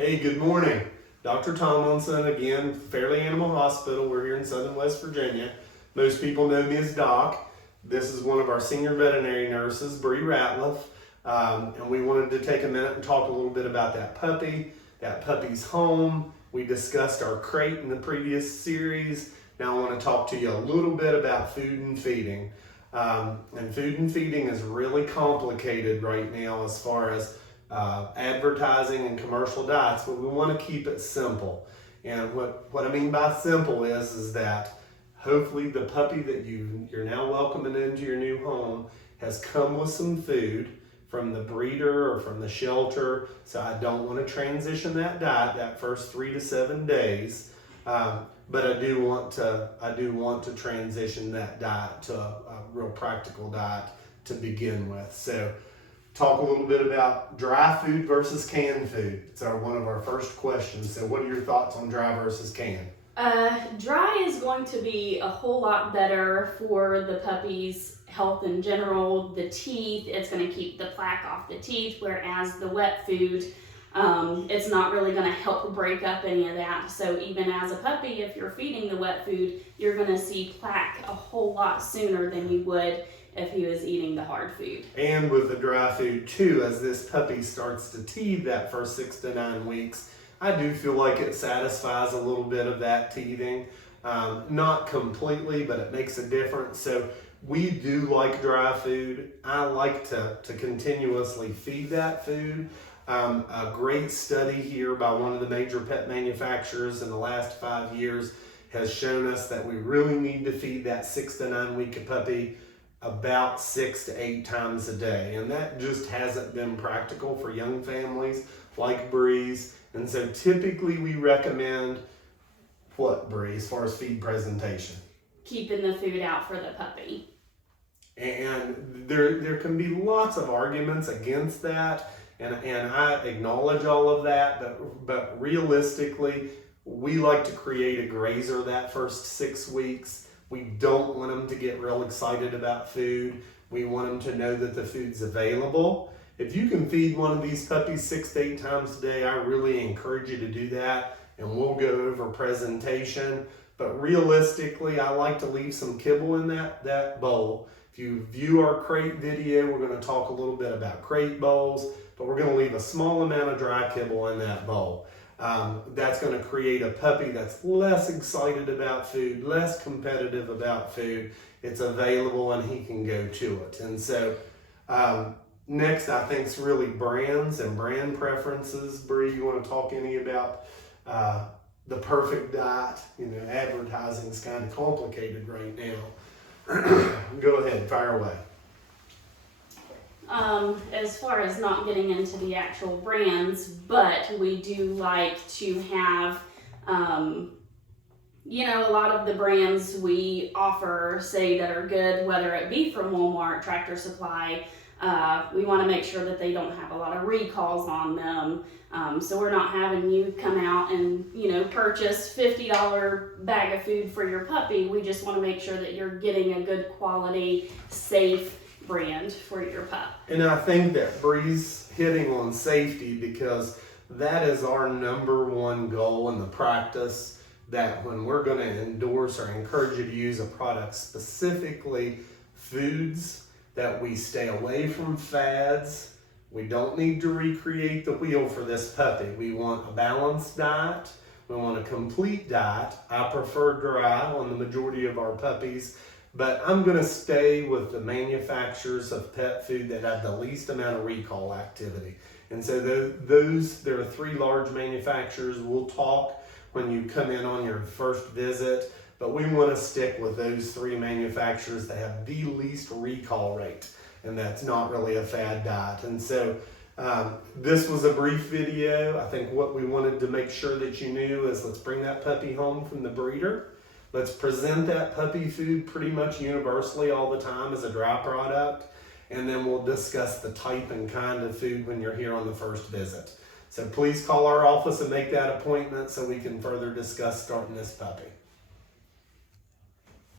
Hey, good morning. Dr. Tomlinson again, Fairley Animal Hospital. We're here in Southern West Virginia. Most people know me as Doc. This is one of our senior veterinary nurses, Bri, and we wanted to take a minute and talk a little bit about that puppy's home. We discussed our crate in the previous series. Now I want to talk to you a little bit about food and feeding. And food and feeding is really complicated right now as far as advertising and commercial diets, but we want to keep it simple. And what I mean by simple is that hopefully the puppy that you're now welcoming into your new home has come with some food from the breeder or from the shelter. So I don't want to transition that diet that first 3 to 7 days, but I do want to transition that diet to a real practical diet to begin with. So talk a little bit about dry food versus canned food. It's one of our first questions. So what are your thoughts on dry versus canned? Dry is going to be a whole lot better for the puppy's health in general. The teeth, it's going to keep the plaque off the teeth, whereas the wet food, it's not really going to help break up any of that. So even as a puppy, if you're feeding the wet food, you're going to see plaque a whole lot sooner than you would if he was eating the hard food. And with the dry food too, as this puppy starts to teeth that first 6 to 9 weeks, I do feel like it satisfies a little bit of that teething. Not completely, but it makes a difference. So we do like dry food. I like to continuously feed that food. A great study here by one of the major pet manufacturers in the last 5 years has shown us that we really need to feed that 6 to 9 week puppy about 6 to 8 times a day. And that just hasn't been practical for young families like Bri's. And so typically we recommend what, Bri, as far as feed presentation? Keeping the food out for the puppy. And there can be lots of arguments against that, and I acknowledge all of that, but realistically, we like to create a grazer that first 6 weeks. We don't want them to get real excited about food. We want them to know that the food's available. If you can feed one of these puppies 6 to 8 times a day, I really encourage you to do that, and we'll go over presentation. But realistically, I like to leave some kibble in that bowl. If you view our crate video, we're going to talk a little bit about crate bowls, but we're going to leave a small amount of dry kibble in that bowl. That's going to create a puppy that's less excited about food, less competitive about food. It's available and he can go to it. And so next, I think is really brands and brand preferences. Bri, you want to talk any about the perfect diet? You know, advertising is kind of complicated right now. Go ahead, fire away. As far as not getting into the actual brands, but we do like to have, a lot of the brands we offer, say, that are good, whether it be from Walmart, Tractor Supply, we want to make sure that they don't have a lot of recalls on them. So we're not having you come out and, purchase $50 bag of food for your puppy. We just want to make sure that you're getting a good quality, safe brand for your pup. And I think that Bri's hitting on safety because that is our number one goal in the practice, that when we're going to endorse or encourage you to use a product, specifically foods, that we stay away from fads. We don't need to recreate the wheel for this puppy. We want a balanced diet. We want a complete diet. I prefer dry on the majority of our puppies, but I'm going to stay with the manufacturers of pet food that have the least amount of recall activity. And so there are 3 large manufacturers. We'll talk when you come in on your first visit, but we want to stick with those 3 manufacturers that have the least recall rate, and that's not really a fad diet. And so this was a brief video. I think what we wanted to make sure that you knew is, let's bring that puppy home from the breeder. Let's present that puppy food pretty much universally all the time as a dry product, and then we'll discuss the type and kind of food when you're here on the first visit. So please call our office and make that appointment so we can further discuss starting this puppy.